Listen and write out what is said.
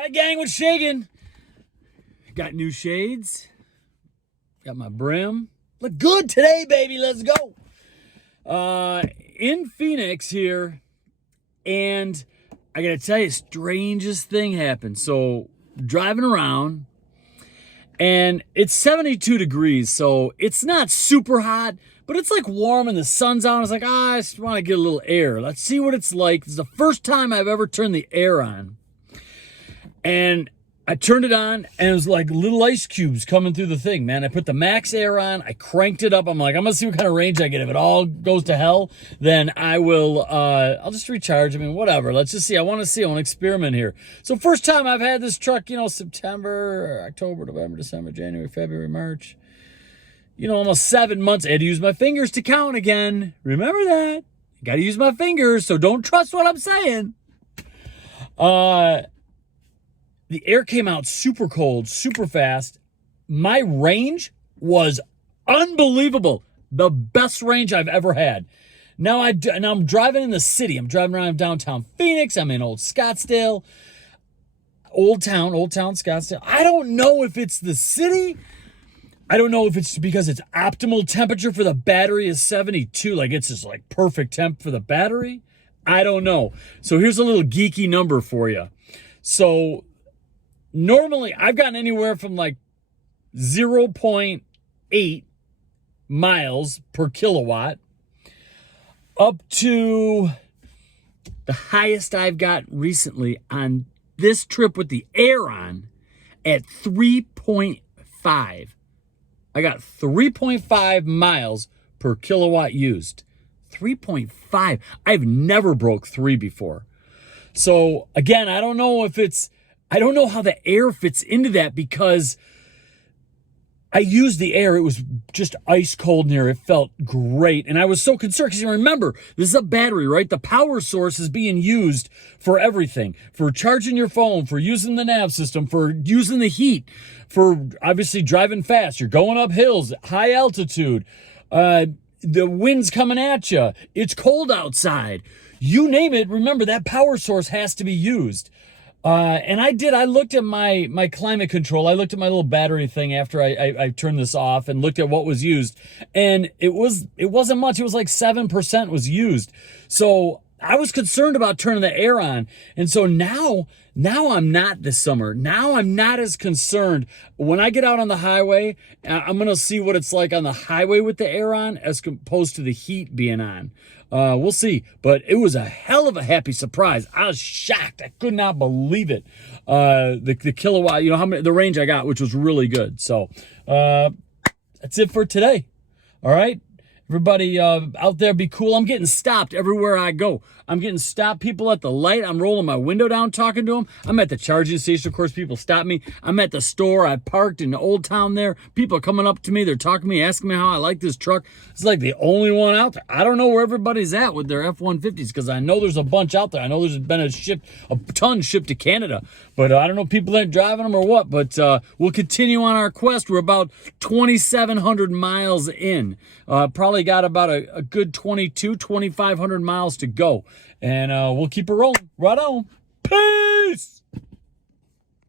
Hi, gang, what's shaking? Got new shades. Got my brim. Look good today, baby. Let's go. In Phoenix here, and I gotta tell you, strangest thing happened. So, driving around, and it's 72 degrees, so it's not super hot, but it's like warm and the sun's out. I was like, I just want to get a little air. Let's see what it's like. This is the first time I've ever turned the air on. And I turned it on, and it was like little ice cubes coming through the thing, man. I put the max air on. I cranked it up. I'm like, I'm going to see what kind of range I get. If it all goes to hell, then I will, I'll just recharge. I mean, whatever. Let's just see. I want to experiment here. So first time I've had this truck, September, October, November, December, January, February, March. Almost 7 months. I had to use my fingers to count again. Remember that. Got to use my fingers, so don't trust what I'm saying. The air came out super cold, super fast. My range was unbelievable. The best range I've ever had. Now I'm driving in the city. I'm driving around downtown Phoenix. I'm in Old Scottsdale. Old Town Scottsdale. I don't know if it's the city. I don't know if it's because it's optimal temperature for the battery is 72. Like it's just like perfect temp for the battery. I don't know. So here's a little geeky number for you. So normally, I've gotten anywhere from like 0.8 miles per kilowatt up to the highest I've got recently on this trip with the air on at 3.5. I got 3.5 miles per kilowatt used. 3.5. I've never broke 3 before. So again, I don't know how the air fits into that because I used the air. It was just ice cold in here. It felt great. And I was so concerned because you remember, this is a battery, right? The power source is being used for everything. For charging your phone, for using the nav system, for using the heat, for obviously driving fast. You're going up hills, high altitude. The wind's coming at you. It's cold outside. You name it. Remember, that power source has to be used. And I looked at my climate control. I looked at my little battery thing after I turned this off and looked at what was used. And it wasn't much. It was like 7% was used. So I was concerned about turning the air on. And so now I'm not this summer. Now I'm not as concerned. When I get out on the highway, I'm going to see what it's like on the highway with the air on as opposed to the heat being on. We'll see, but it was a hell of a happy surprise. I was shocked. I could not believe it. The kilowatt, the range I got, which was really good. So, that's it for today. All right. Everybody out there, be cool. I'm getting stopped everywhere I go. I'm getting stopped. People at the light. I'm rolling my window down talking to them. I'm at the charging station. Of course, people stop me. I'm at the store. I parked in the Old Town there. People are coming up to me. They're talking to me, asking me how I like this truck. It's like the only one out there. I don't know where everybody's at with their F-150s because I know there's a bunch out there. I know there's been a ton shipped to Canada. But I don't know if people ain't driving them or what. But we'll continue on our quest. We're about 2,700 miles in. Probably got about a good 2,500 miles to go. And we'll keep it rolling. Right on. Peace!